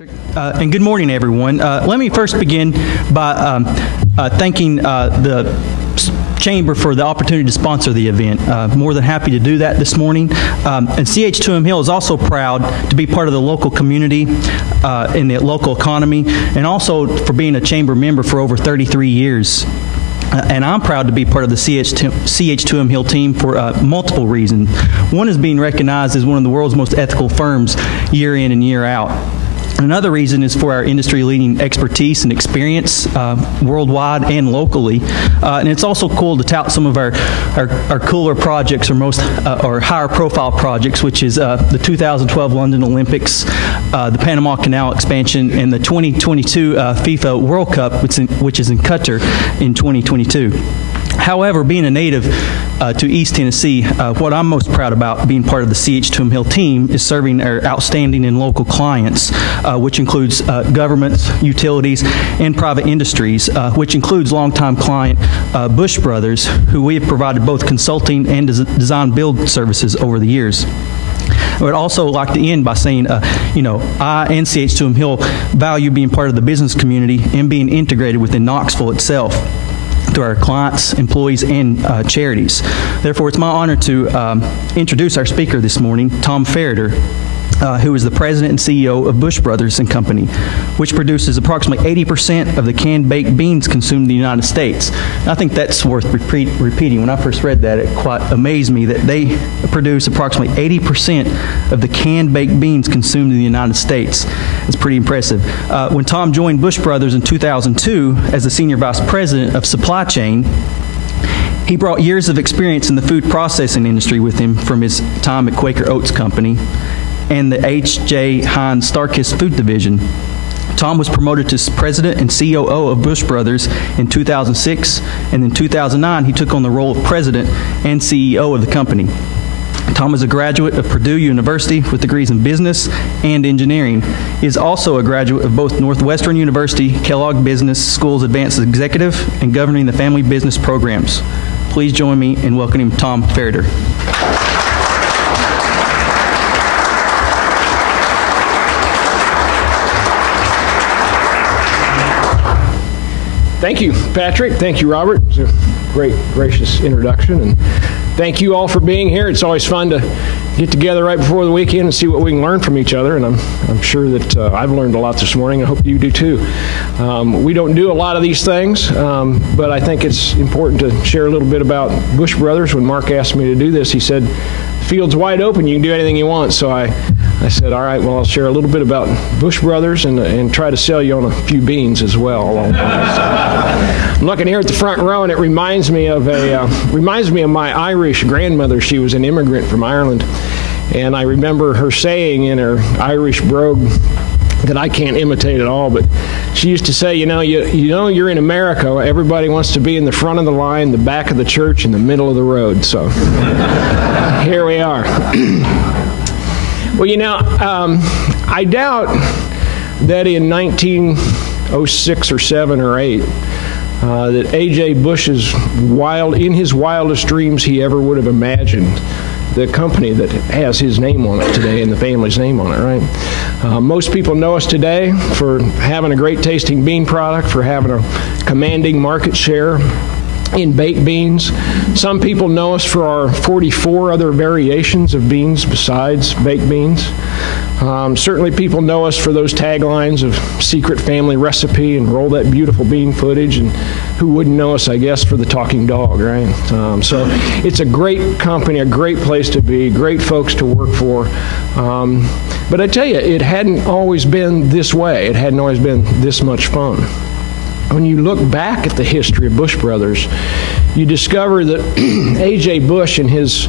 Patrick, and good morning, everyone. Let me first begin by thanking the Chamber for the opportunity to sponsor the event. More than happy to do that this morning. And CH2M Hill is also proud to be part of the local community in the local economy, and also for being a Chamber member for over 33 years. And I'm proud to be part of the CH2M Hill team for multiple reasons. One is being recognized as one of the world's most ethical firms year in and year out. Another reason is for our industry-leading expertise and experience worldwide and locally. And it's also cool to tout some of our cooler projects or higher-profile projects, which is the 2012 London Olympics, the Panama Canal expansion, and the 2022 FIFA World Cup, which is in Qatar in 2022. However, being a native to East Tennessee, what I'm most proud about being part of the CH2M Hill team is serving our outstanding and local clients, which includes governments, utilities, and private industries, which includes longtime client Bush Brothers, who we have provided both consulting and design build services over the years. I would also like to end by saying, I and CH2M Hill value being part of the business community and being integrated within Knoxville itself, to our clients, employees, and charities. Therefore, it's my honor to introduce our speaker this morning, Tom Ferriter, who is the president and CEO of Bush Brothers and Company, which produces approximately 80% of the canned baked beans consumed in the United States. I think that's worth repeating. When I first read that, it quite amazed me that they produce approximately 80% of the canned baked beans consumed in the United States. It's pretty impressive. When Tom joined Bush Brothers in 2002 as the senior vice president of supply chain, he brought years of experience in the food processing industry with him from his time at Quaker Oats Company and the H.J. Heinz Starkist Food Division. Tom was promoted to president and COO of Bush Brothers in 2006, and in 2009 he took on the role of president and CEO of the company. Tom is a graduate of Purdue University with degrees in business and engineering. He is also a graduate of both Northwestern University, Kellogg Business School's Advanced Executive, and Governing the Family Business programs. Please join me in welcoming Tom Ferriter. Thank you, Patrick. Thank you, Robert. It was a great, gracious introduction. And thank you all for being here. It's always fun to get together right before the weekend and see what we can learn from each other. And I'm sure that I've learned a lot this morning. I hope you do too. We don't do a lot of these things, but I think it's important to share a little bit about Bush Brothers. When Mark asked me to do this, he said, "The field's wide open. You can do anything you want." So I said, all right, well, I'll share a little bit about Bush Brothers and try to sell you on a few beans as well along the way. So I'm looking here at the front row, and it reminds me of my Irish grandmother. She was an immigrant from Ireland, and I remember her saying in her Irish brogue that I can't imitate at all, but she used to say, you're in America. Everybody wants to be in the front of the line, the back of the church, and the middle of the road. So here we are. Well, I doubt that in 1906 or 7 or 8, that A.J. Bush's in his wildest dreams, he ever would have imagined the company that has his name on it today and the family's name on it, right? Most people know us today for having a great tasting bean product, for having a commanding market share in baked beans. Some people know us for our 44 other variations of beans besides baked beans. Certainly people know us for those taglines of secret family recipe and roll that beautiful bean footage, and who wouldn't know us, I guess, for the talking dog, right? So it's a great company, a great place to be, great folks to work for. But I tell you, it hadn't always been this way. It hadn't always been this much fun. When you look back at the history of Bush Brothers, you discover that A.J. Bush and his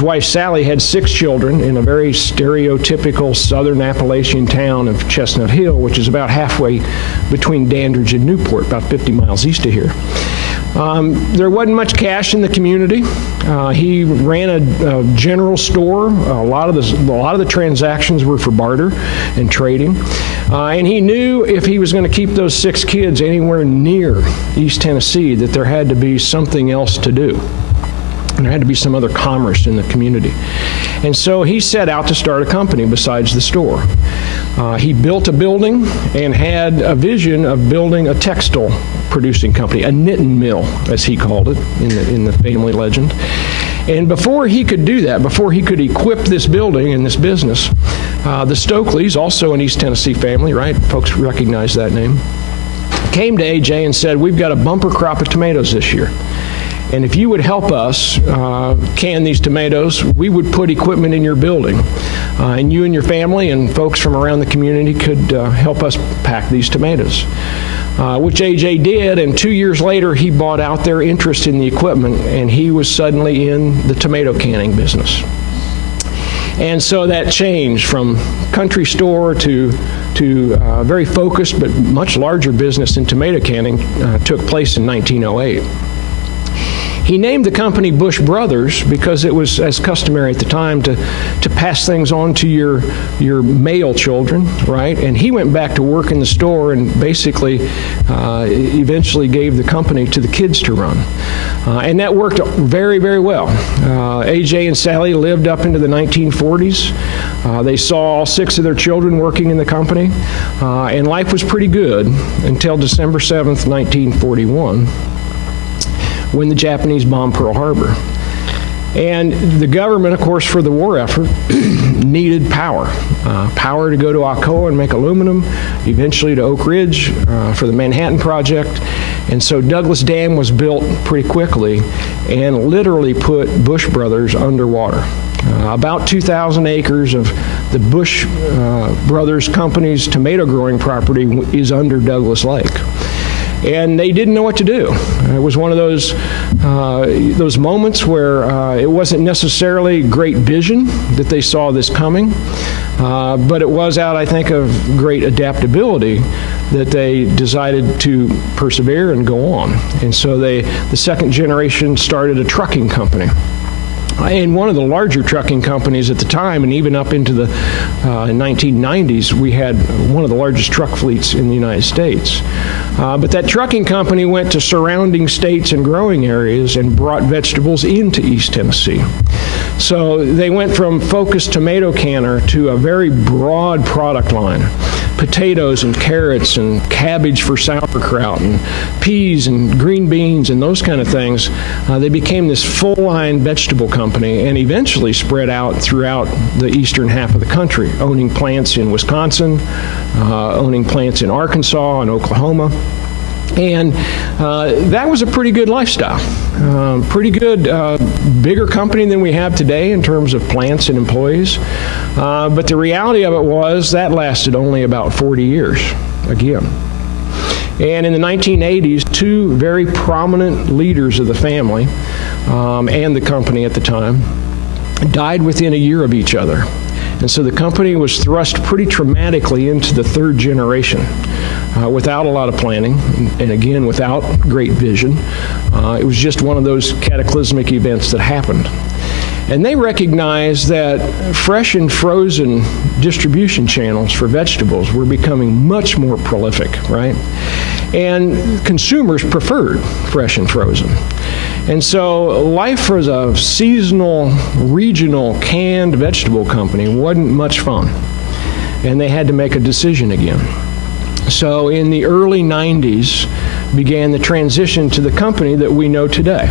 wife Sally had 6 children in a very stereotypical southern Appalachian town of Chestnut Hill, which is about halfway between Dandridge and Newport, about 50 miles east of here. There wasn't much cash in the community. He ran a general store. A lot of the transactions were for barter and trading. And he knew if he was going to keep those 6 kids anywhere near East Tennessee that there had to be something else to do. There had to be some other commerce in the community. And so he set out to start a company besides the store. He built a building and had a vision of building a textile producing company, a knitting mill, as he called it in the family legend. And before he could do that, before he could equip this building and this business, the Stokeleys, also an East Tennessee family, right? Folks recognize that name, came to AJ and said, we've got a bumper crop of tomatoes this year. And if you would help us can these tomatoes, we would put equipment in your building. And you and your family and folks from around the community could help us pack these tomatoes. Which AJ did, and 2 years later he bought out their interest in the equipment, and he was suddenly in the tomato canning business. And so that changed from country store to very focused but much larger business in tomato canning took place in 1908. He named the company Bush Brothers because it was as customary at the time to pass things on to your male children, right? And he went back to work in the store and basically eventually gave the company to the kids to run. And that worked very, very well. AJ and Sally lived up into the 1940s. They saw all 6 of their children working in the company, and life was pretty good until December 7th, 1941. When the Japanese bombed Pearl Harbor. And the government, of course, for the war effort, needed power. Power to go to Alcoa and make aluminum, eventually to Oak Ridge for the Manhattan Project. And so Douglas Dam was built pretty quickly and literally put Bush Brothers underwater. About 2,000 acres of the Bush Brothers Company's tomato growing property is under Douglas Lake. And they didn't know what to do. It was one of those moments where it wasn't necessarily great vision that they saw this coming, but it was out, I think, of great adaptability that they decided to persevere and go on. And so the second generation started a trucking company. And one of the larger trucking companies at the time, and even up into the 1990s, we had one of the largest truck fleets in the United States. But that trucking company went to surrounding states and growing areas and brought vegetables into East Tennessee. So they went from focused tomato canner to a very broad product line. Potatoes and carrots and cabbage for sauerkraut and peas and green beans and those kind of things. They became this full-line vegetable company and eventually spread out throughout the eastern half of the country, owning plants in Wisconsin, owning plants in Arkansas and Oklahoma. And that was a pretty good lifestyle. Pretty good, bigger company than we have today in terms of plants and employees. But the reality of it was that lasted only about 40 years again. And in the 1980s, 2 very prominent leaders of the family and the company at the time died within a year of each other. And so the company was thrust pretty traumatically into the 3rd generation without a lot of planning, and again, without great vision. It was just one of those cataclysmic events that happened. And they recognized that fresh and frozen distribution channels for vegetables were becoming much more prolific, right? And consumers preferred fresh and frozen. And so life as a seasonal, regional, canned vegetable company wasn't much fun. And they had to make a decision again. So in the early 90s began the transition to the company that we know today.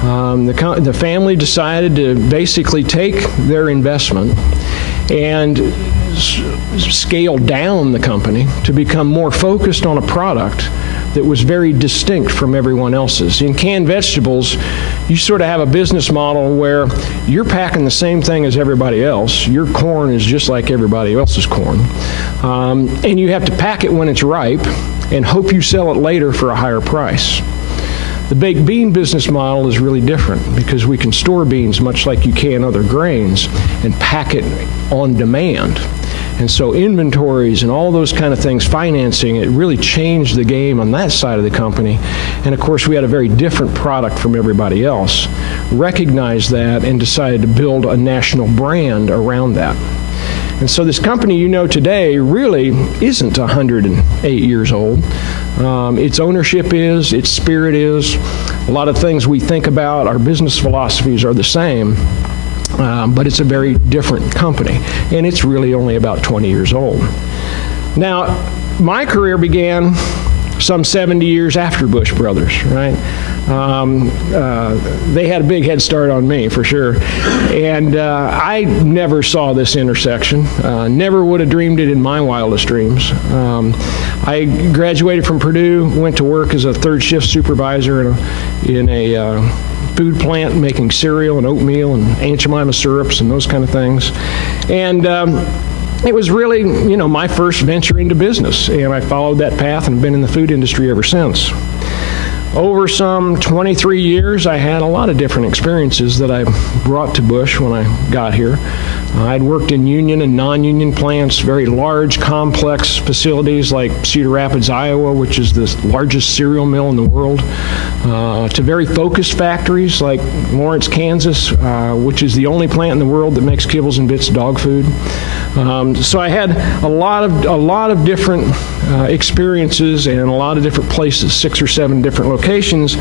The family decided to basically take their investment and scale down the company to become more focused on a product that was very distinct from everyone else's. In canned vegetables, you sort of have a business model where you're packing the same thing as everybody else. Your corn is just like everybody else's corn. And you have to pack it when it's ripe and hope you sell it later for a higher price. The baked bean business model is really different because we can store beans much like you can other grains and pack it on demand. And so inventories and all those kind of things, financing, it really changed the game on that side of the company. And of course, we had a very different product from everybody else, recognized that, and decided to build a national brand around that. And so this company you know today really isn't 108 years old. Its ownership is, its spirit is. A lot of things we think about, our business philosophies are the same, but it's a very different company, and it's really only about 20 years old. Now, my career began some 70 years after Bush Brothers, right? They had a big head start on me, for sure. And I never saw this intersection. Never would have dreamed it in my wildest dreams. I graduated from Purdue, went to work as a third shift supervisor in a food plant making cereal and oatmeal and Aunt Jemima syrups and those kind of things. And it was really, my first venture into business, and I followed that path and have been in the food industry ever since. Over some 23 years, I had a lot of different experiences that I brought to Bush when I got here. I'd worked in union and non-union plants, very large, complex facilities like Cedar Rapids, Iowa, which is the largest cereal mill in the world, to very focused factories like Lawrence, Kansas, which is the only plant in the world that makes kibbles and bits dog food. So I had a lot of different experiences in a lot of different places, 6 or 7 different locations.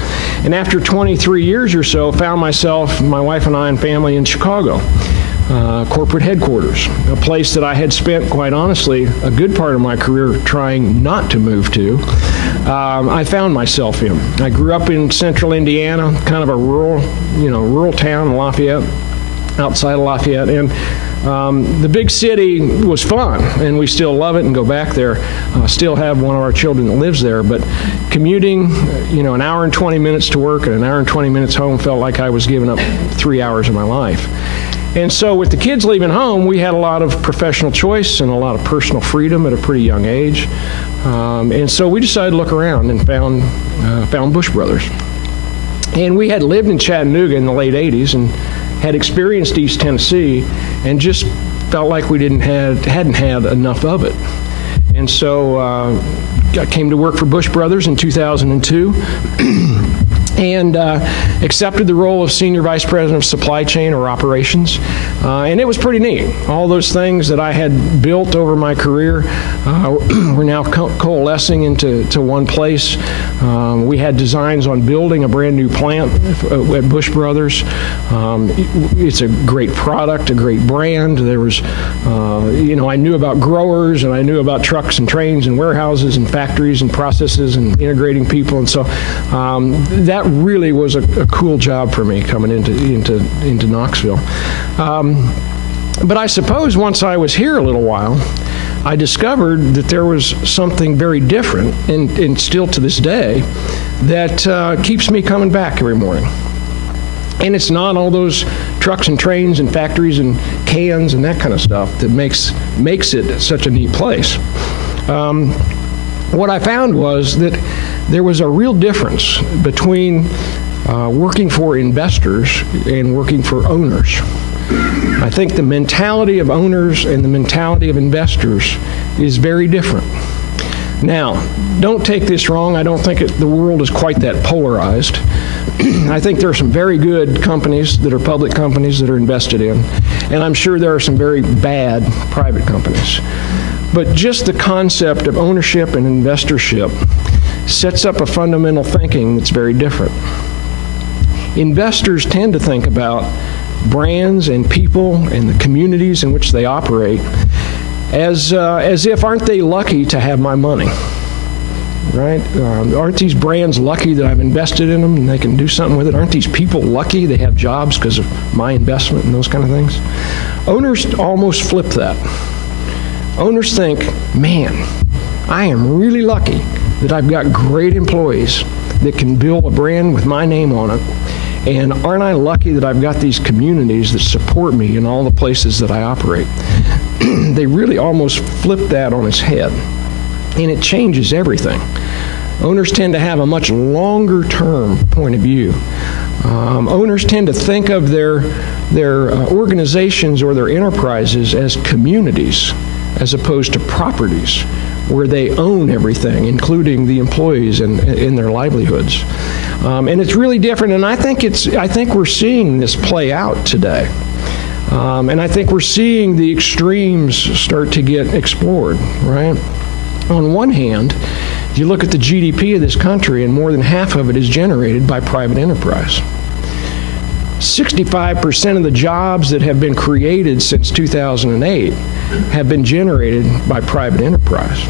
And after 23 years or so, found myself, my wife and I and family, in Chicago. Corporate headquarters, a place that I had spent, quite honestly, a good part of my career trying not to move to. I found myself in. I grew up in central Indiana, kind of a rural town in Lafayette, outside of Lafayette, and the big city was fun, and we still love it and go back there. Still have one of our children that lives there, but commuting, an hour and 20 minutes to work and an hour and 20 minutes home felt like I was giving up 3 hours of my life. And so with the kids leaving home, we had a lot of professional choice and a lot of personal freedom at a pretty young age. And so we decided to look around and found Bush Brothers. And we had lived in Chattanooga in the late 80s and had experienced East Tennessee and just felt like we hadn't had enough of it. And so I came to work for Bush Brothers in 2002. And accepted the role of Senior Vice President of Supply Chain or Operations. And it was pretty neat. All those things that I had built over my career were now coalescing into one place. We had designs on building a brand new plant at Bush Brothers. It's a great product, a great brand. There was, I knew about growers, and I knew about trucks and trains and warehouses and factories and processes and integrating people. And so that really was a cool job for me coming into Knoxville. But I suppose once I was here a little while, I discovered that there was something very different, and still to this day, that keeps me coming back every morning. And it's not all those trucks and trains and factories and cans and that kind of stuff that makes it such a neat place. What I found was that there was a real difference between working for investors and working for owners. I think the mentality of owners and the mentality of investors is very different. Now, don't take this wrong. I don't think the world is quite that polarized. I think there are some very good companies that are public companies that are invested in, and I'm sure there are some very bad private companies. But just the concept of ownership and investorship sets up a fundamental thinking that's very different. Investors tend to think about brands and people and the communities in which they operate as if, aren't they lucky to have my money, right? Aren't these brands lucky that I've invested in them and they can do something with it? Aren't these people lucky they have jobs because of my investment and those kind of things? Owners almost flip that. Owners think, man, I am really lucky that I've got great employees that can build a brand with my name on it. And aren't I lucky that I've got these communities that support me in all the places that I operate? They really almost flip that on its head. And it changes everything. Owners tend to have a much longer term point of view. Owners tend to think of their organizations or their enterprises as communities as opposed to properties where they own everything, including the employees and their livelihoods. And it's really different, and I think we're seeing this play out today. And I think we're seeing the extremes start to get explored, right? On one hand, You look at the GDP of this country, and more than half of it is generated by private enterprise. 65% of the jobs that have been created since 2008 have been generated by private enterprise.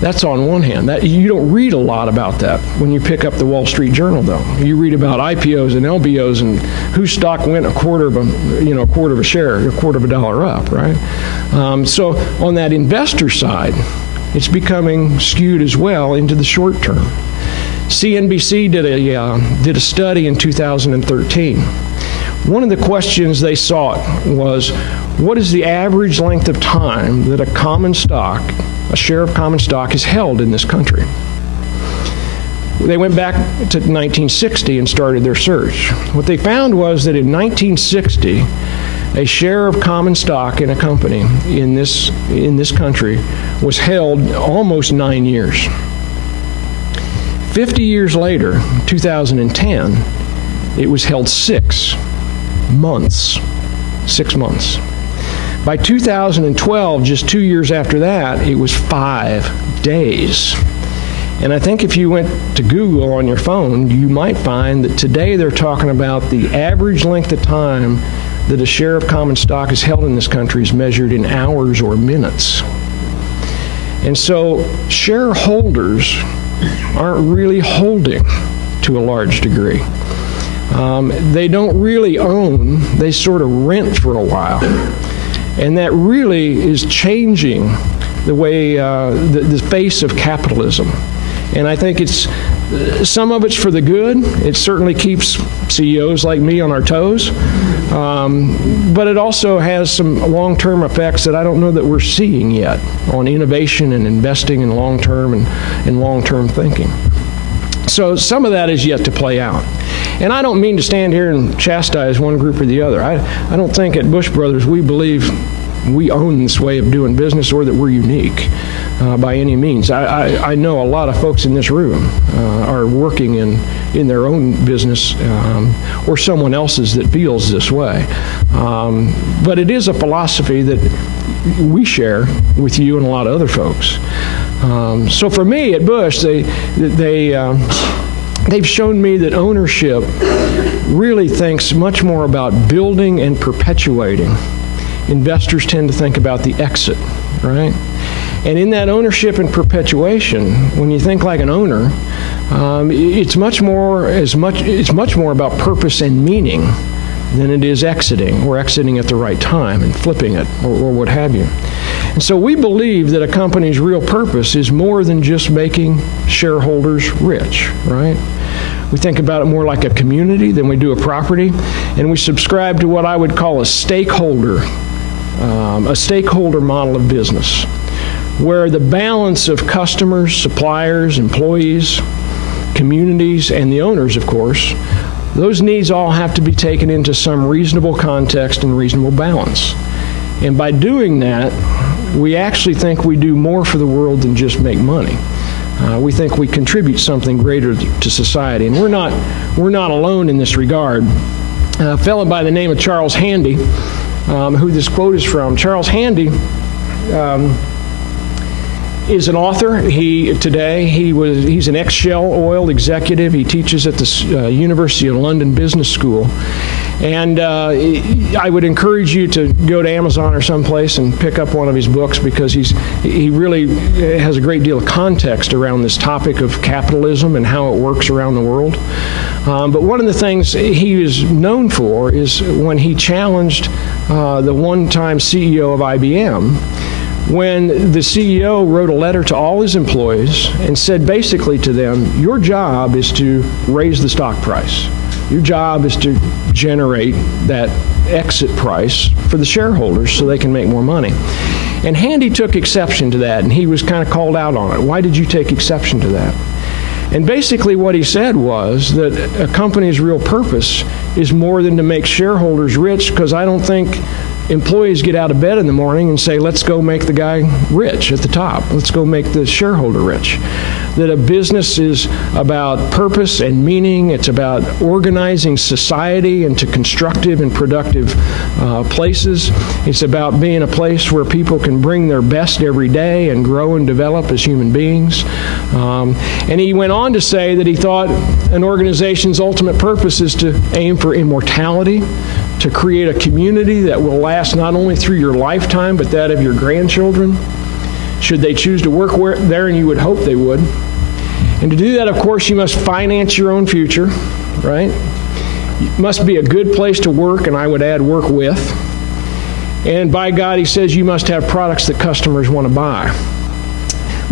That's on one hand. You don't read a lot about that when you pick up the Wall Street Journal, though. You read about IPOs and LBOs and whose stock went a quarter of a share, a quarter of a dollar up, right? So on that investor side, it's becoming skewed as well into the short term. CNBC did a study in 2013. One of the questions they sought was, what is the average length of time that a share of common stock is held in this country? They went back to 1960 and started their search. What they found was that in 1960, a share of common stock in a company in this country was held almost 9 years. 50 years later, 2010, it was held 6 months. 6 months. By 2012, just 2 years after that, it was 5 days. And I think if you went to Google on your phone, you might find that today they're talking about the average length of time that a share of common stock is held in this country is measured in hours or minutes. And so shareholders aren't really holding to a large degree. They don't really own, they sort of rent for a while. And that really is changing the way, the face of capitalism. And I think some of it's for the good. It certainly keeps CEOs like me on our toes. But it also has some long-term effects that I don't know that we're seeing yet on innovation and investing in long-term and long-term thinking. So some of that is yet to play out. And I don't mean to stand here and chastise one group or the other. I don't think at Bush Brothers we believe we own this way of doing business or that we're unique by any means. I know a lot of folks in this room are working in their own business or someone else's that feels this way. But it is a philosophy that we share with you and a lot of other folks. So for me at Bush, they've shown me that ownership really thinks much more about building and perpetuating. Investors tend to think about the exit, right? And in that ownership and perpetuation, when you think like an owner, it's much more about purpose and meaning than it is exiting, or exiting at the right time and flipping it, or what have you. And so we believe that a company's real purpose is more than just making shareholders rich, right? We think about it more like a community than we do a property, and we subscribe to what I would call a stakeholder model of business, where the balance of customers, suppliers, employees, communities, and the owners, of course, those needs all have to be taken into some reasonable context and reasonable balance. And by doing that, we actually think we do more for the world than just make money. We think we contribute something greater to society, and we're not alone in this regard. A fellow by the name of Charles Handy, who this quote is from. Charles Handy is an author. He's an ex-Shell Oil executive. He teaches at the University of London Business School. And I would encourage you to go to Amazon or someplace and pick up one of his books, because he really has a great deal of context around this topic of capitalism and how it works around the world. But one of the things he is known for is when he challenged the one-time CEO of IBM, when the CEO wrote a letter to all his employees and said basically to them, your job is to raise the stock price. Your job is to generate that exit price for the shareholders so they can make more money. And Handy took exception to that, and he was kind of called out on it. Why did you take exception to that? And basically what he said was that a company's real purpose is more than to make shareholders rich, because I don't think employees get out of bed in the morning and say, let's go make the guy rich at the top. Let's go make the shareholder rich. that a business is about purpose and meaning. It's about organizing society into constructive and productive places. It's about being a place where people can bring their best every day and grow and develop as human beings. And he went on to say that he thought an organization's ultimate purpose is to aim for immortality, to create a community that will last not only through your lifetime, but that of your grandchildren, should they choose to work there, and you would hope they would. And to do that, of course, you must finance your own future, right? It must be a good place to work, and I would add work with. And by God, he says you must have products that customers want to buy.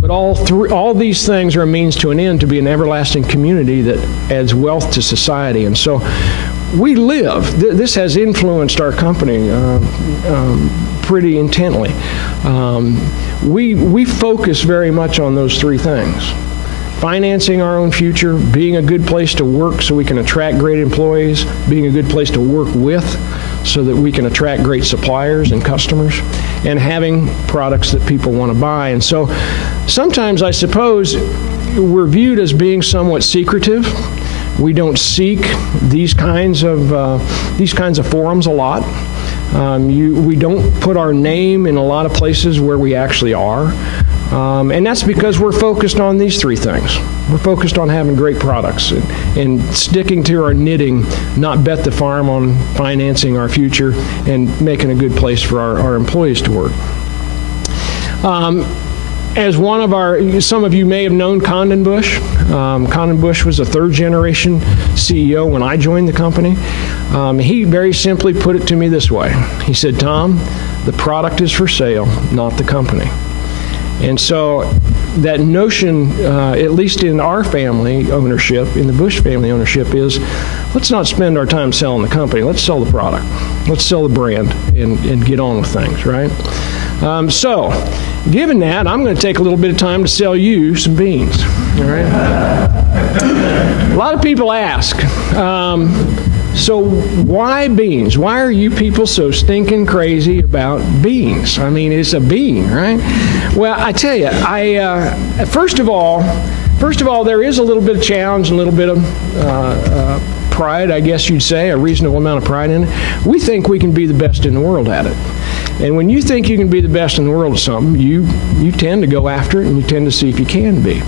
But all these things are a means to an end to be an everlasting community that adds wealth to society. And so we live, this has influenced our company pretty intently. We focus very much on those three things. Financing our own future, being a good place to work so we can attract great employees, being a good place to work with so that we can attract great suppliers and customers, and having products that people want to buy. And so sometimes I suppose we're viewed as being somewhat secretive. We don't seek these kinds of forums a lot. We don't put our name in a lot of places where we actually are. And that's because we're focused on these three things. We're focused on having great products and sticking to our knitting, not bet the farm on financing our future and making a good place for our employees to work. As some of you may have known Condon Bush. Condon Bush was a third-generation CEO when I joined the company. He very simply put it to me this way. He said, "Tom, the product is for sale, not the company." And so that notion, at least in our family ownership, in the Bush family ownership, is let's not spend our time selling the company. Let's sell the product. Let's sell the brand and get on with things, right? So, given that, I'm going to take a little bit of time to sell you some beans, all right? A lot of people ask, so why beans? Why are you people so stinking crazy about beans? I mean, it's a bean, right? Well, I tell you, first of all, there is a little bit of challenge and a little bit of pride, I guess you'd say, a reasonable amount of pride in it. We think we can be the best in the world at it. And when you think you can be the best in the world at something, you tend to go after it and you tend to see if you can be.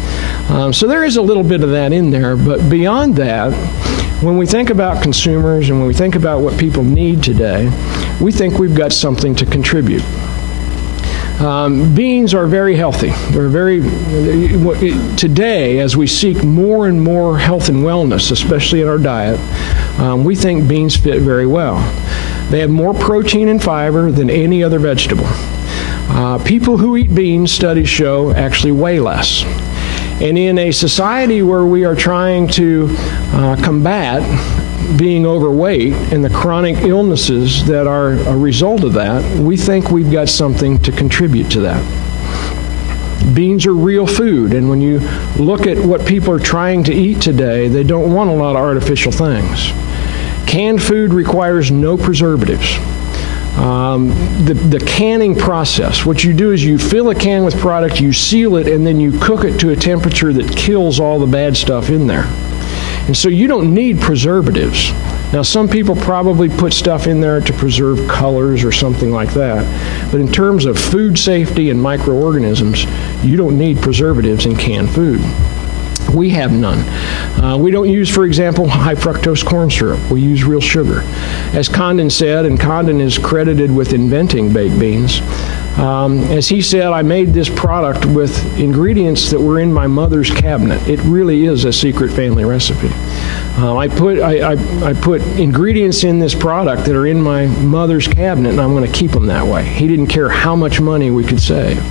So there is a little bit of that in there, but beyond that, when we think about consumers and when we think about what people need today, we think we've got something to contribute. Beans are very healthy. Today, as we seek more and more health and wellness, especially in our diet, we think beans fit very well. They have more protein and fiber than any other vegetable. People who eat beans, studies show, actually weigh less. And in a society where we are trying to combat being overweight and the chronic illnesses that are a result of that, we think we've got something to contribute to that. Beans are real food, and when you look at what people are trying to eat today, they don't want a lot of artificial things. Canned food requires no preservatives. The canning process, what you do is you fill a can with product, you seal it, and then you cook it to a temperature that kills all the bad stuff in there. And so you don't need preservatives. Now, some people probably put stuff in there to preserve colors or something like that. But in terms of food safety and microorganisms, you don't need preservatives in canned food. We have none. We don't use, for example, high fructose corn syrup. We use real sugar. As Condon said, and Condon is credited with inventing baked beans, as he said, I made this product with ingredients that were in my mother's cabinet. It really is a secret family recipe. I put ingredients in this product that are in my mother's cabinet, and I'm going to keep them that way. He didn't care how much money we could save.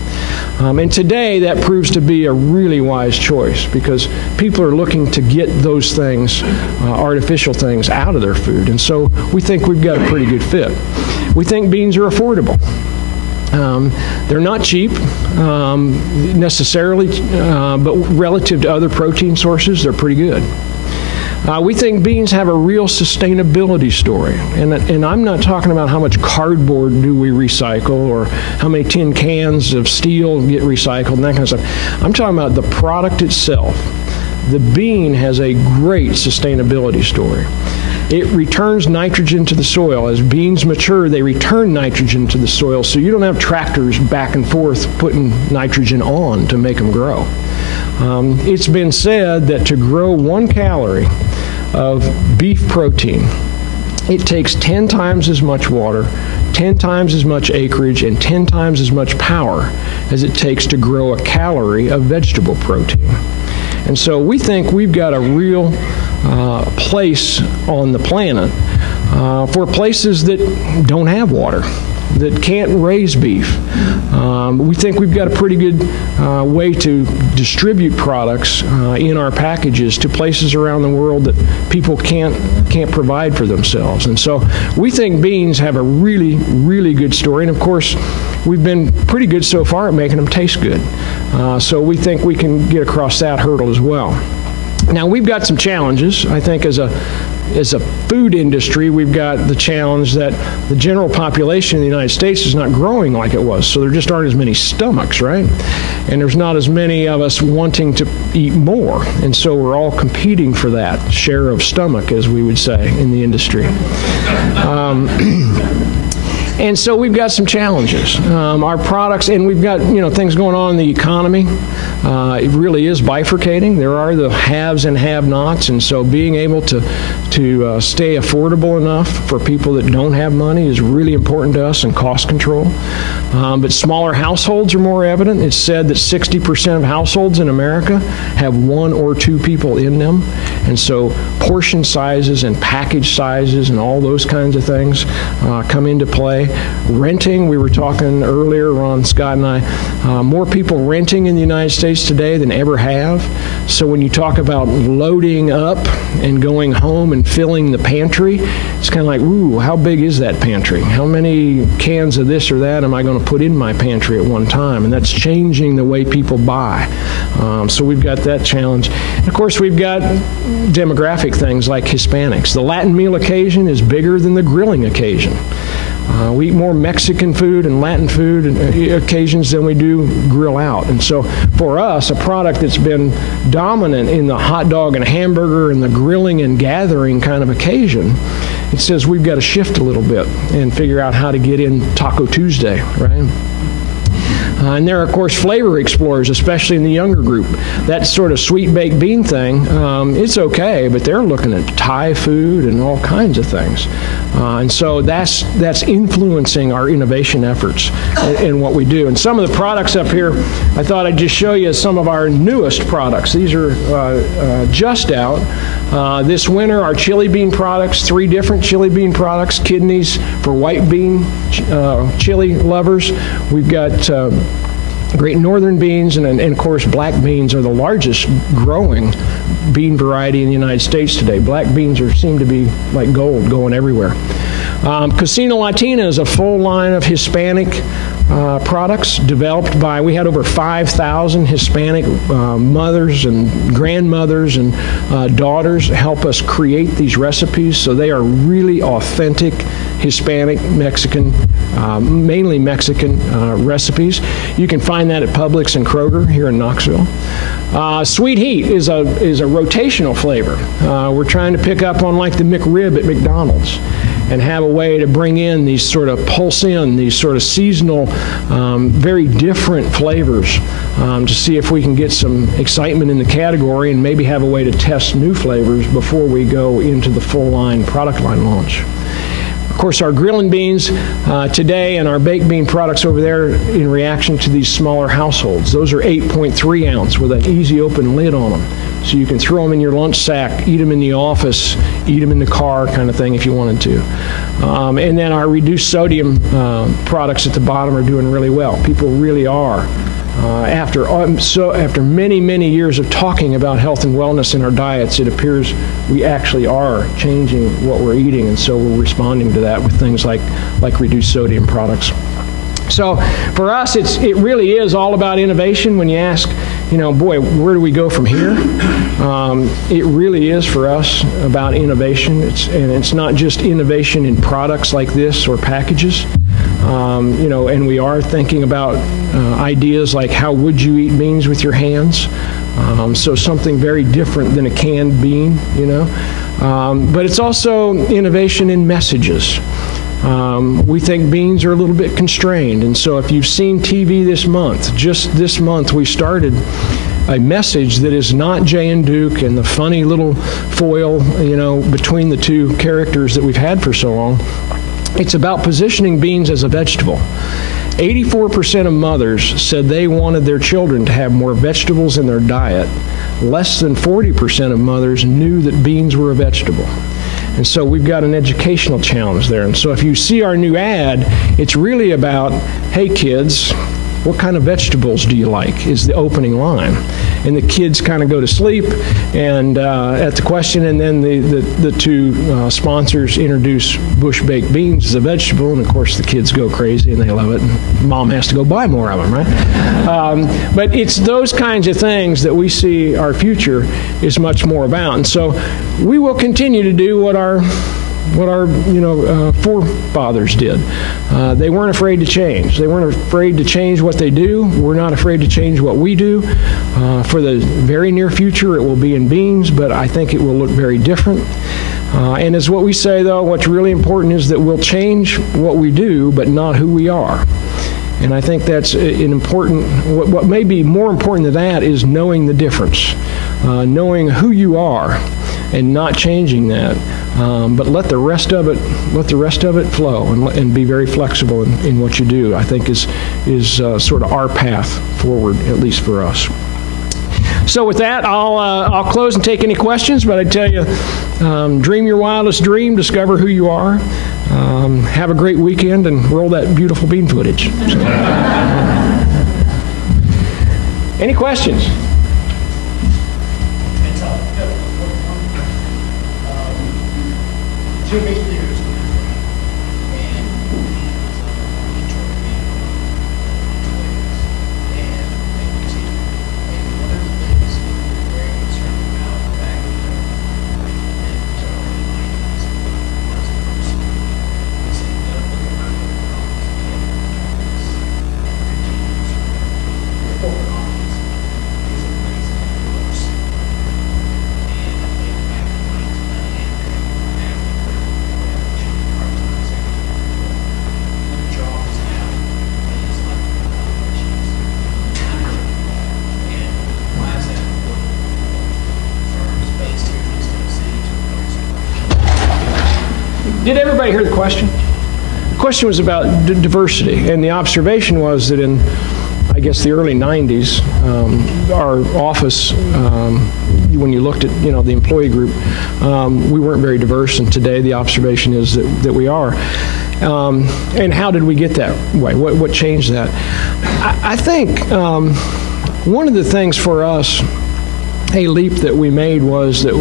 And today, that proves to be a really wise choice because people are looking to get those things, artificial things, out of their food. And so we think we've got a pretty good fit. We think beans are affordable. They're not cheap necessarily, but relative to other protein sources, they're pretty good. We think beans have a real sustainability story. And I'm not talking about how much cardboard do we recycle or how many tin cans of steel get recycled and that kind of stuff. I'm talking about the product itself. The bean has a great sustainability story. It returns nitrogen to the soil. As beans mature, they return nitrogen to the soil, so you don't have tractors back and forth putting nitrogen on to make them grow. It's been said that to grow 1 calorie of beef protein, it takes 10 times as much water, 10 times as much acreage, and 10 times as much power as it takes to grow a calorie of vegetable protein. And so we think we've got a real place on the planet for places that don't have water, that can't raise beef. We think we've got a pretty good way to distribute products in our packages to places around the world that people can't provide for themselves. And so we think beans have a really, really good story. And of course, we've been pretty good so far at making them taste good. So we think we can get across that hurdle as well. Now, we've got some challenges. I think as a food industry, we've got the challenge that the general population in the United States is not growing like it was, so there just aren't as many stomachs, right? And there's not as many of us wanting to eat more, and so we're all competing for that share of stomach, as we would say in the industry. And so we've got some challenges. Our products, and we've got things going on in the economy. It really is bifurcating. There are the haves and have-nots, and so being able to stay affordable enough for people that don't have money is really important to us, and cost control. But smaller households are more evident. It's said that 60% of households in America have 1 or 2 people in them, and so portion sizes and package sizes and all those kinds of things come into play. Renting, we were talking earlier, Ron, Scott, and I, more people renting in the United States today than ever have. So when you talk about loading up and going home and filling the pantry, it's kind of like, ooh, how big is that pantry? How many cans of this or that am I going to put in my pantry at one time? And that's changing the way people buy. So we've got that challenge. And of course, we've got demographic things like Hispanics. The Latin meal occasion is bigger than the grilling occasion. We eat more Mexican food and Latin food occasions than we do grill out. And so for us, a product that's been dominant in the hot dog and hamburger and the grilling and gathering kind of occasion, it says we've got to shift a little bit and figure out how to get in Taco Tuesday, right? And there are, of course, flavor explorers, especially in the younger group. That sort of sweet baked bean thing, it's okay, but they're looking at Thai food and all kinds of things. And so that's influencing our innovation efforts in what we do. And some of the products up here, I thought I'd just show you some of our newest products. These are just out. This winter, our chili bean products, 3 different chili bean products, kidneys for white bean chili lovers. We've got Great Northern beans, and of course black beans are the largest growing bean variety in the United States today. Black beans seem to be like gold, going everywhere. Cocina Latina is a full line of Hispanic products developed by, we had over 5,000 Hispanic mothers and grandmothers and daughters help us create these recipes, so they are really authentic Hispanic, Mexican, mainly Mexican recipes. You can find that at Publix and Kroger here in Knoxville. Sweet Heat is a rotational flavor. We're trying to pick up on like the McRib at McDonald's and have a way to bring in these sort of pulse in, these sort of seasonal, very different flavors to see if we can get some excitement in the category and maybe have a way to test new flavors before we go into the full line product line launch. Of course, our grilling beans today and our baked bean products over there in reaction to these smaller households. Those are 8.3 ounce with an easy open lid on them. So you can throw them in your lunch sack, eat them in the office, eat them in the car kind of thing if you wanted to. And then our reduced sodium products at the bottom are doing really well. People really are. After many, many years of talking about health and wellness in our diets, it appears we actually are changing what we're eating, and so we're responding to that with things like reduced sodium products. So for us, it really is all about innovation. When you ask, boy, where do we go from here? It really is for us about innovation. It's not just innovation in products like this or packages. And we are thinking about ideas like how would you eat beans with your hands? So something very different than a canned bean, But it's also innovation in messages. We think beans are a little bit constrained, and so if you've seen TV this month, just this month we started a message that is not Jay and Duke and the funny little foil, between the two characters that we've had for so long. It's about positioning beans as a vegetable. 84% of mothers said they wanted their children to have more vegetables in their diet. Less than 40% of mothers knew that beans were a vegetable. And so we've got an educational challenge there. And so if you see our new ad, it's really about, hey kids, what kind of vegetables do you like, is the opening line. And the kids kind of go to sleep and at the question, and then the two sponsors introduce bush baked beans as a vegetable, and of course the kids go crazy and they love it, and mom has to go buy more of them, right? But it's those kinds of things that we see our future is much more about. And so we will continue to do what our forefathers did. They weren't afraid to change. They weren't afraid to change what they do. We're not afraid to change what we do. For the very near future, it will be in beans, but I think it will look very different. And as what we say, though, what's really important is that we'll change what we do, but not who we are. And I think that's an important, what may be more important than that is knowing the difference, knowing who you are and not changing that. But let the rest of it flow and be very flexible in what you do. I think is sort of our path forward, at least for us. So with that, I'll close and take any questions. But I tell you, dream your wildest dream, discover who you are, have a great weekend, and roll that beautiful bean footage. Any questions? Jimmy Hughes. Did everybody hear the question? The question was about diversity, and the observation was that in, I guess, the early 90s, our office, when you looked at, the employee group, we weren't very diverse, and today the observation is that we are. And how did we get that way? What changed that? I think one of the things for us, a leap that we made, was that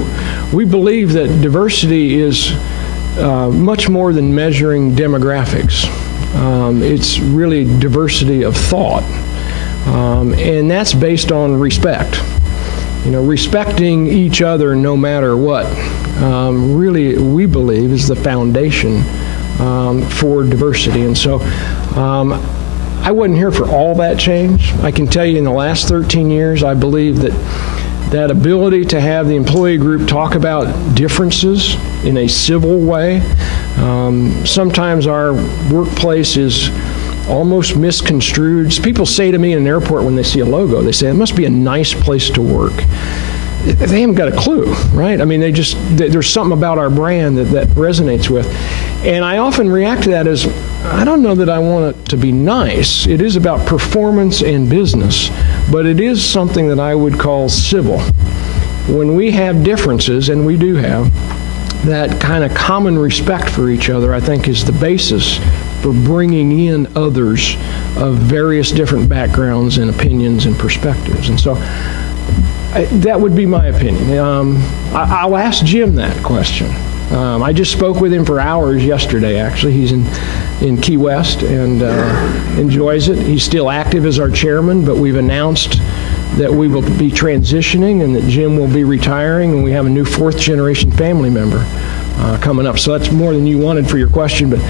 we believe that diversity is much more than measuring demographics. It's really diversity of thought. And that's based on respect. Respecting each other no matter what, really, we believe, is the foundation for diversity. And so I wasn't here for all that change. I can tell you in the last 13 years, I believe that ability to have the employee group talk about differences in a civil way. Sometimes our workplace is almost misconstrued. People say to me in an airport when they see a logo, they say, it must be a nice place to work. They haven't got a clue, right? I mean, there's something about our brand that resonates with. And I often react to that as, I don't know that I want it to be nice. It is about performance and business, but it is something that I would call civil. When we have differences, and we do have, that kind of common respect for each other, I think, is the basis for bringing in others of various different backgrounds and opinions and perspectives. And so that would be my opinion. I'll ask Jim that question. I just spoke with him for hours yesterday, actually. He's in Key West and enjoys it. He's still active as our chairman, but we've announced that we will be transitioning and that Jim will be retiring, and we have a new fourth-generation family member coming up. So that's more than you wanted for your question, but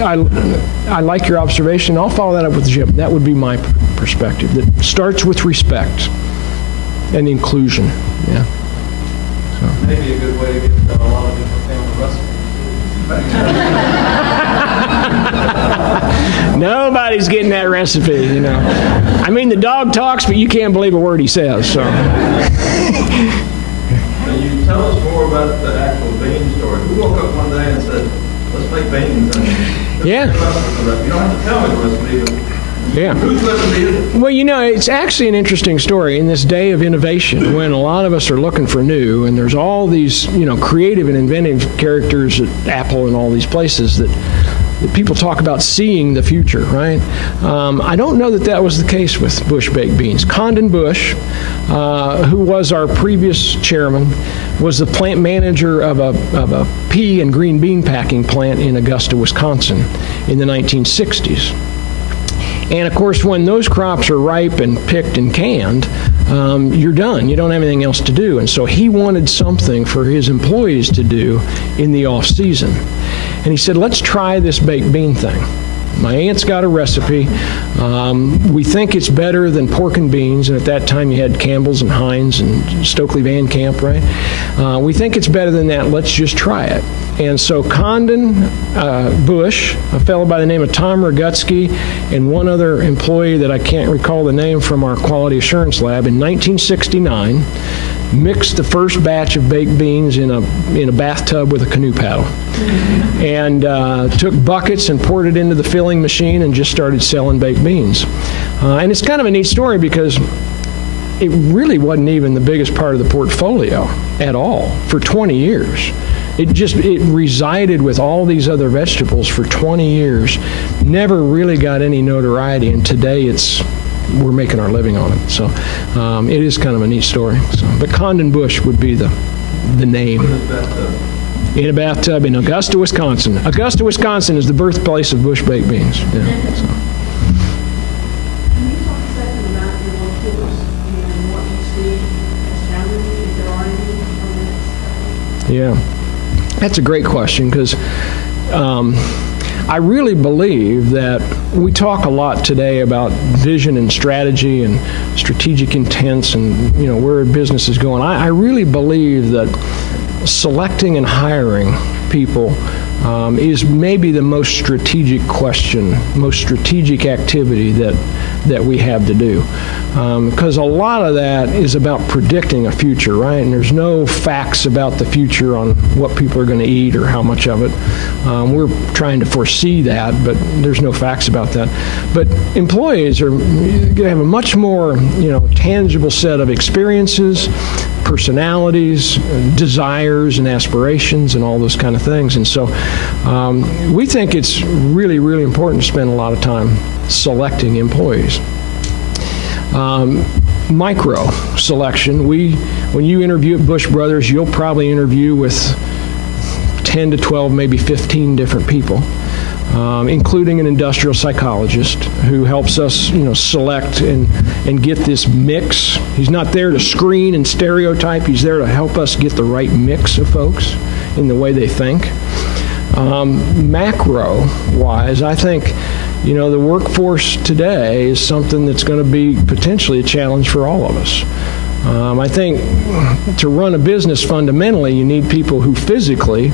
I like your observation. I'll follow that up with Jim. That would be my perspective. That starts with respect and inclusion. Yeah. So. Maybe a good way to get a lot of different family recipes. Nobody's getting that recipe, you know. I mean, the dog talks, but you can't believe a word he says. So. Can you tell us more about the actual bean story? Who woke up one day and said, let's make beans? Yeah. You don't have to tell me the recipe, but yeah. Whose recipe is it? Well, you know, it's actually an interesting story in this day of innovation when a lot of us are looking for new, and there's all these, you know, creative and inventive characters at Apple and all these places that people talk about seeing the future, right? I don't know that that was the case with Bush Baked Beans. Condon Bush, who was our previous chairman, was the plant manager of a pea and green bean packing plant in Augusta, Wisconsin in the 1960s. And of course, when those crops are ripe and picked and canned, you're done. You don't have anything else to do. And so he wanted something for his employees to do in the off season. And he said, let's try this baked bean thing. My aunt's got a recipe. We think it's better than pork and beans. And at that time, you had Campbell's and Heinz and Stokely Van Camp, right? We think it's better than that. Let's just try it. And so Condon Bush, a fellow by the name of Tom Rogutsky, and one other employee that I can't recall the name from our quality assurance lab, in 1969, mixed the first batch of baked beans in a bathtub with a canoe paddle, and took buckets and poured it into the filling machine and just started selling baked beans. And it's kind of a neat story because it really wasn't even the biggest part of the portfolio at all for 20 years. It resided with all these other vegetables for 20 years, never really got any notoriety, and today we're making our living on it. So it is kind of a neat story. So, but Condon Bush would be the name. In a bathtub in Augusta, Wisconsin. Augusta, Wisconsin is the birthplace of Bush Baked Beans. Yeah, so. Can you talk a second about your workforce and what you see as challenges, if there are any, on Yeah. That's a great question because I really believe that we talk a lot today about vision and strategy and strategic intents and, you know, where a business is going. I really believe that selecting and hiring people is maybe the most strategic question, most strategic activity that we have to do. Because a lot of that is about predicting a future, right? And there's no facts about the future on what people are going to eat or how much of it. We're trying to foresee that, but there's no facts about that. But employees are going to have a much more, you know, tangible set of experiences, personalities, desires, and aspirations, and all those kind of things. And so we think it's really, really important to spend a lot of time selecting employees. Micro selection. When you interview at Bush Brothers, you'll probably interview with 10 to 12, maybe 15 different people, including an industrial psychologist who helps us, you know, select and get this mix. He's not there to screen and stereotype. He's there to help us get the right mix of folks in the way they think. Macro-wise, I think, you know, the workforce today is something that's going to be potentially a challenge for all of us. I think to run a business fundamentally, you need people who physically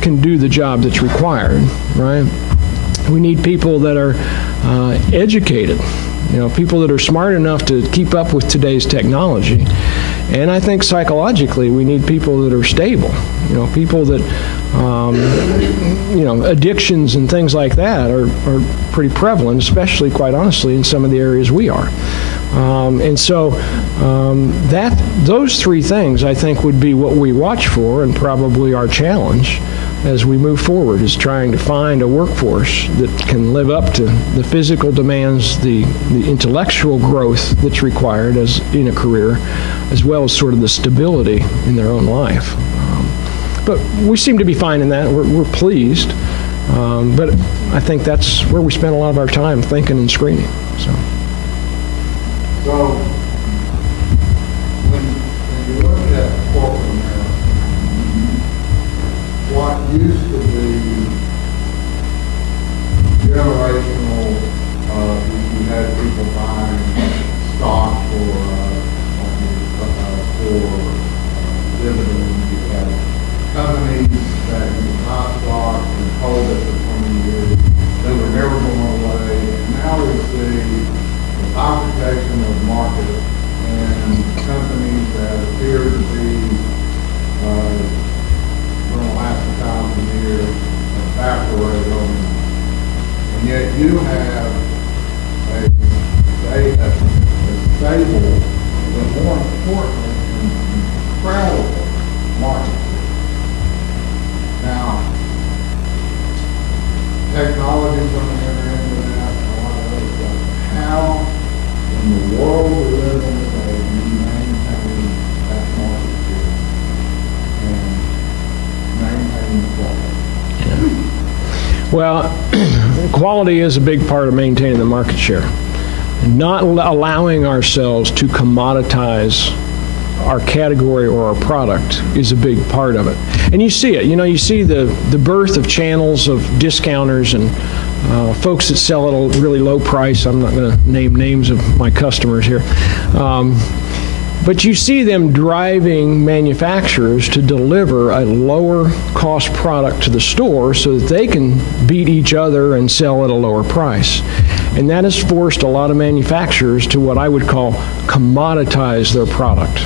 can do the job that's required, right? We need people that are educated, you know, people that are smart enough to keep up with today's technology. And I think psychologically, we need people that are stable, you know, people that, you know, addictions and things like that are pretty prevalent, especially, quite honestly, in some of the areas we are. And so those three things, I think, would be what we watch for, and probably our challenge as we move forward, is trying to find a workforce that can live up to the physical demands, the intellectual growth that's required as in a career, as well as sort of the stability in their own life. But we seem to be finding that. We're pleased. But I think that's where we spend a lot of our time, thinking and screening. So. So when you look at corporate America, what used to be generational, you had people buying stock for dividends, you had companies that you buy stock and hold it for 20 years, they were never going away, and now we see the bifurcation of the market and companies that appear to be going to last 1,000 years evaporate overnight. And yet you have a stable, but more importantly, incredible market. Now, technology is going to enter into that, and a lot of other stuff. How, in the world we live in today, do you maintain that market share and maintain quality? Well, quality is a big part of maintaining the market share. Not allowing ourselves to commoditize our category or our product is a big part of it. And you see it. You see the birth of channels of discounters and folks that sell at a really low price. I'm not going to name names of my customers here. But you see them driving manufacturers to deliver a lower cost product to the store so that they can beat each other and sell at a lower price. And that has forced a lot of manufacturers to what I would call commoditize their product.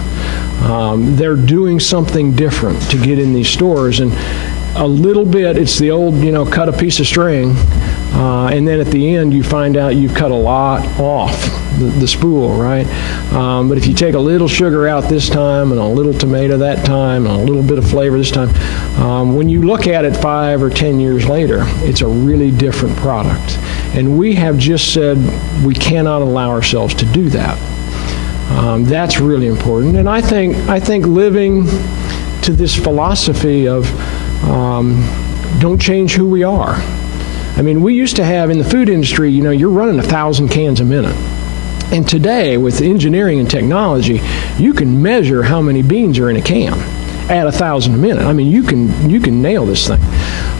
They're doing something different to get in these stores, and a little bit, it's the old, cut a piece of string, and then at the end you find out you've cut a lot off the spool, right? But if you take a little sugar out this time and a little tomato that time and a little bit of flavor this time, when you look at it 5 or 10 years later, it's a really different product. And we have just said we cannot allow ourselves to do that. That's really important. And I think living to this philosophy of don't change who we are. I mean, we used to have in the food industry, you're running 1,000 cans a minute. And today, with engineering and technology, you can measure how many beans are in a can at 1,000 a minute. I mean, you can nail this thing.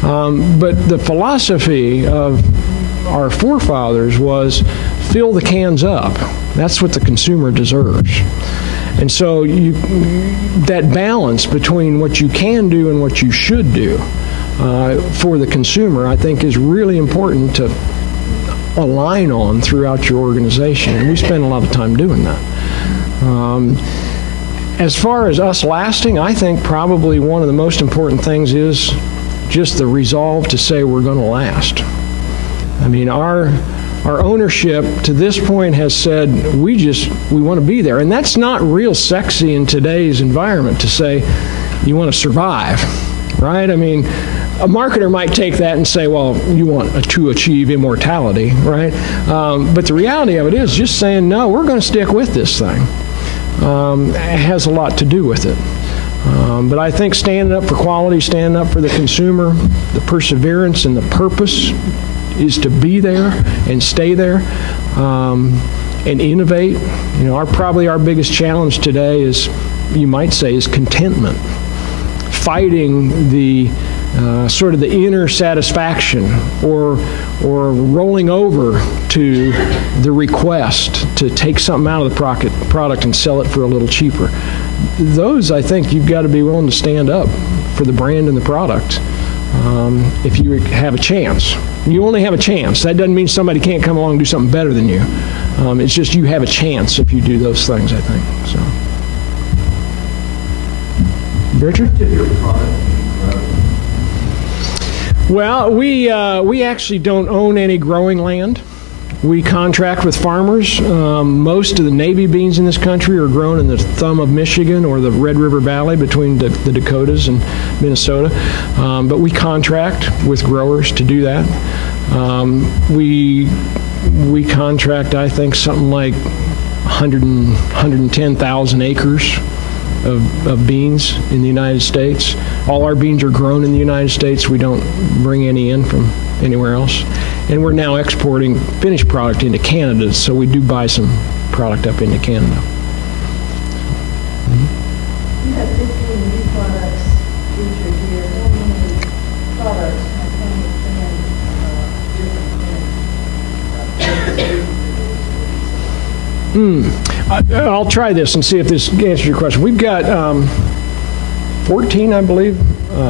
But the philosophy of our forefathers was fill the cans up. That's what the consumer deserves. And so that balance between what you can do and what you should do for the consumer, I think, is really important to align on throughout your organization. And we spend a lot of time doing that. As far as us lasting, I think probably one of the most important things is just the resolve to say we're going to last. I mean, our ownership to this point has said we want to be there. And that's not real sexy in today's environment to say you want to survive, right? I mean, a marketer might take that and say, well, you want to achieve immortality, right? But the reality of it is just saying, no, we're going to stick with this thing. It has a lot to do with it. But I think standing up for quality, standing up for the consumer, the perseverance and the purpose is to be there and stay there and innovate. Probably our biggest challenge today is, you might say, is contentment. Fighting the sort of the inner satisfaction or rolling over to the request to take something out of the product and sell it for a little cheaper. Those, I think, you've got to be willing to stand up for the brand and the product if you have a chance. You only have a chance. That doesn't mean somebody can't come along and do something better than you. It's just you have a chance if you do those things, I think. So, Richard? Well, we actually don't own any growing land. We contract with farmers. Most of the Navy beans in this country are grown in the thumb of Michigan or the Red River Valley between the Dakotas and Minnesota. But we contract with growers to do that. We contract, I think, something like 110,000 acres of beans in the United States. All our beans are grown in the United States. We don't bring any in from anywhere else. And we're now exporting finished product into Canada, so we do buy some product up into Canada. You have 15 new products featured here. How many products have come within different I'll try this and see if this answers your question. We've got 14, I believe,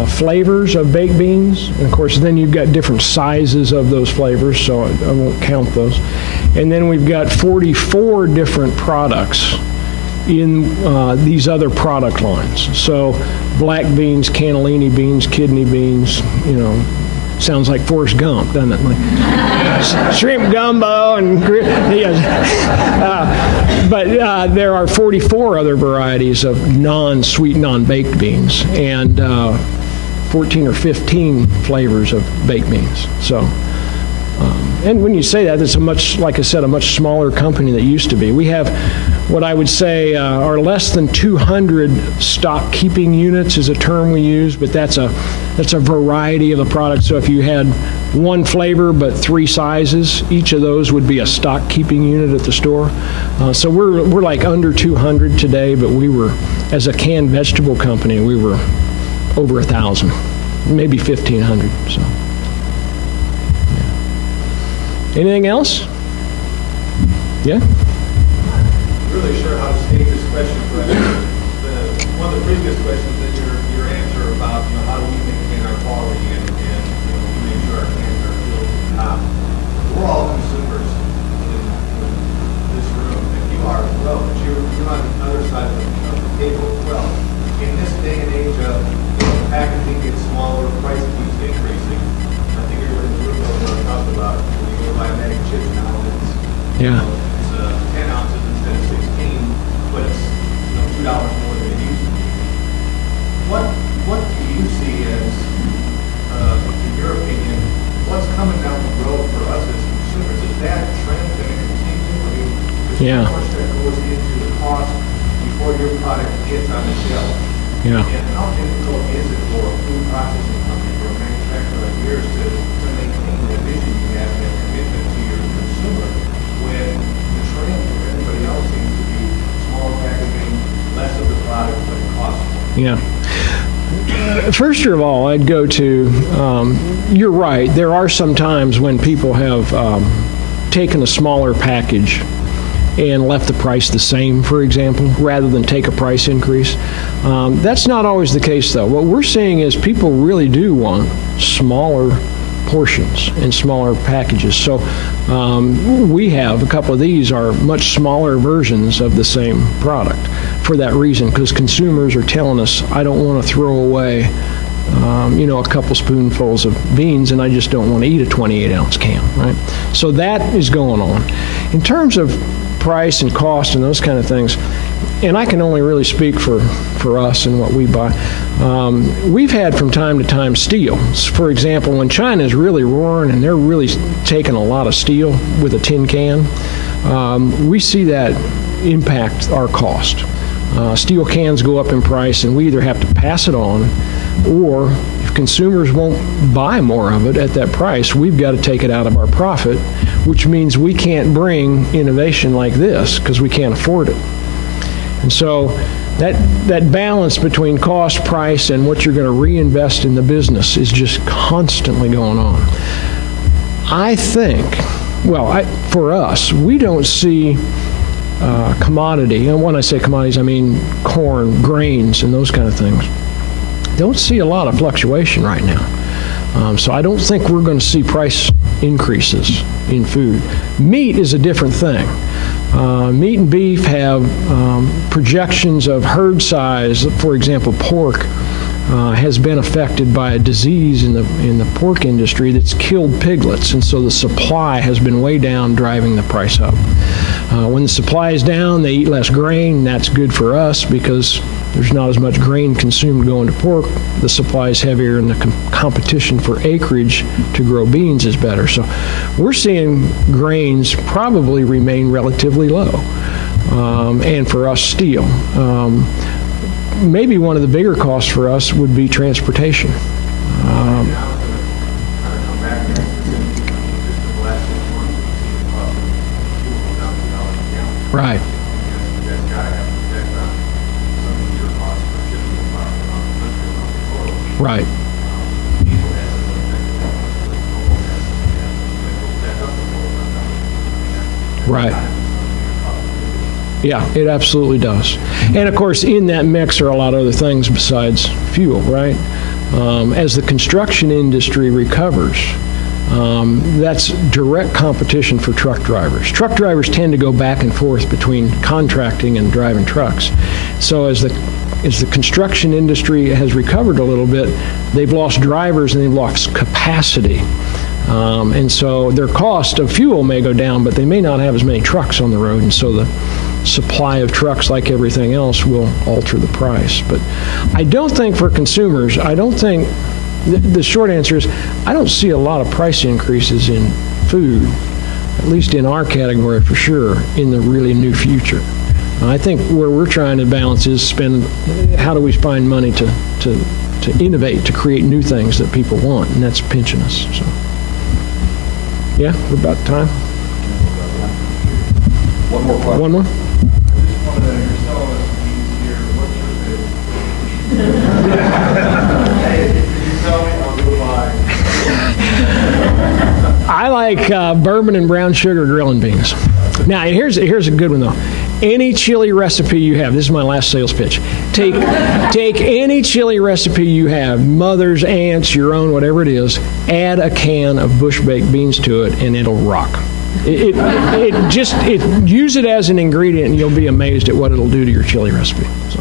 flavors of baked beans. And of course, then you've got different sizes of those flavors, so I won't count those. And then we've got 44 different products in these other product lines. So black beans, cannellini beans, kidney beans, sounds like Forrest Gump, doesn't it? Like, shrimp gumbo and but there are 44 other varieties of non-sweet, non-baked beans, and 14 or 15 flavors of baked beans. So, and when you say that, it's like I said, a much smaller company than it used to be. We have what I would say are less than 200 stock keeping units is a term we use, but that's a variety of the product. So if you had one flavor but 3 sizes, each of those would be a stock keeping unit at the store. So we're like under 200 today, but we were, as a canned vegetable company, we were over 1,000, maybe 1,500. So, yeah. Anything else? Yeah. Really sure how to state this question, but one of the previous questions that your answer about how do we maintain our quality and we make sure our cans are filled to the top. We're all consumers in this room, and you are as well, but you're on the other side of the table as well. In this day and age of packaging gets smaller, price keeps increasing. I think everybody in the room knows what I'm talking about. When you go buy a bag of chips now, it's 10 ounces instead of 16, but it's $2 more than it used to be. What do you see as, in your opinion, what's coming down the road for us as consumers? Is that trend going to continue? I mean, there's so much that goes into the cost before your product gets on the shelf. Yeah. And how difficult is it for a food processing company, for a manufacturer like yours to maintain that vision you have and that commitment to your consumer when the trend for everybody else seems to be smaller packaging, less of the product, but it costs more? Yeah. First of all, I'd go to, you're right, there are some times when people have taken a smaller package and left the price the same, for example, rather than take a price increase. That's not always the case, though. What we're seeing is people really do want smaller portions and smaller packages. So we have a couple of these are much smaller versions of the same product for that reason, because consumers are telling us, I don't want to throw away a couple spoonfuls of beans, and I just don't want to eat a 28-ounce can, right? So that is going on. In terms of price and cost and those kind of things, and I can only really speak for us and what we buy. We've had from time to time steel. For example, when China's really roaring and they're really taking a lot of steel with a tin can, we see that impact our cost. Steel cans go up in price, and we either have to pass it on, or if consumers won't buy more of it at that price, we've got to take it out of our profit, which means we can't bring innovation like this because we can't afford it. And so that balance between cost, price, and what you're going to reinvest in the business is just constantly going on. I think, for us, we don't see commodity, and when I say commodities, I mean corn, grains, and those kind of things. Don't see a lot of fluctuation right now. So I don't think we're going to see price increases in food. Meat is a different thing. Meat and beef have projections of herd size. For example, pork has been affected by a disease in the pork industry that's killed piglets, and so the supply has been way down, driving the price up. When the supply is down, they eat less grain, and that's good for us because there's not as much grain consumed going to pork. The supply is heavier, and the competition for acreage to grow beans is better. So we're seeing grains probably remain relatively low, and for us, steel. Maybe one of the bigger costs for us would be transportation. Right. That's got to have an effect on some of your costs for shipping the product around the country, around the world. Right. Diesel has an effect on that. Coal has an effect. It goes back up the whole time. Right. Yeah, it absolutely does. And of course, in that mix are a lot of other things besides fuel, right? As the construction industry recovers, that's direct competition for truck drivers. Truck drivers tend to go back and forth between contracting and driving trucks. So as the construction industry has recovered a little bit, they've lost drivers and they've lost capacity. And so their cost of fuel may go down, but they may not have as many trucks on the road, and so the supply of trucks, like everything else, will alter the price. But I don't think for consumers, the short answer is, I don't see a lot of price increases in food, at least in our category for sure, in the really new future. I think where we're trying to balance is how do we find money to innovate, to create new things that people want, and that's pinching us. So, yeah, we're about time. One more question. One more? I like bourbon and brown sugar grilling beans. Now, here's a good one, though. Any chili recipe you have, this is my last sales pitch, take any chili recipe you have, mother's, aunt's, your own, whatever it is, add a can of bush baked beans to it, and it'll rock. Use it as an ingredient, and you'll be amazed at what it'll do to your chili recipe. So.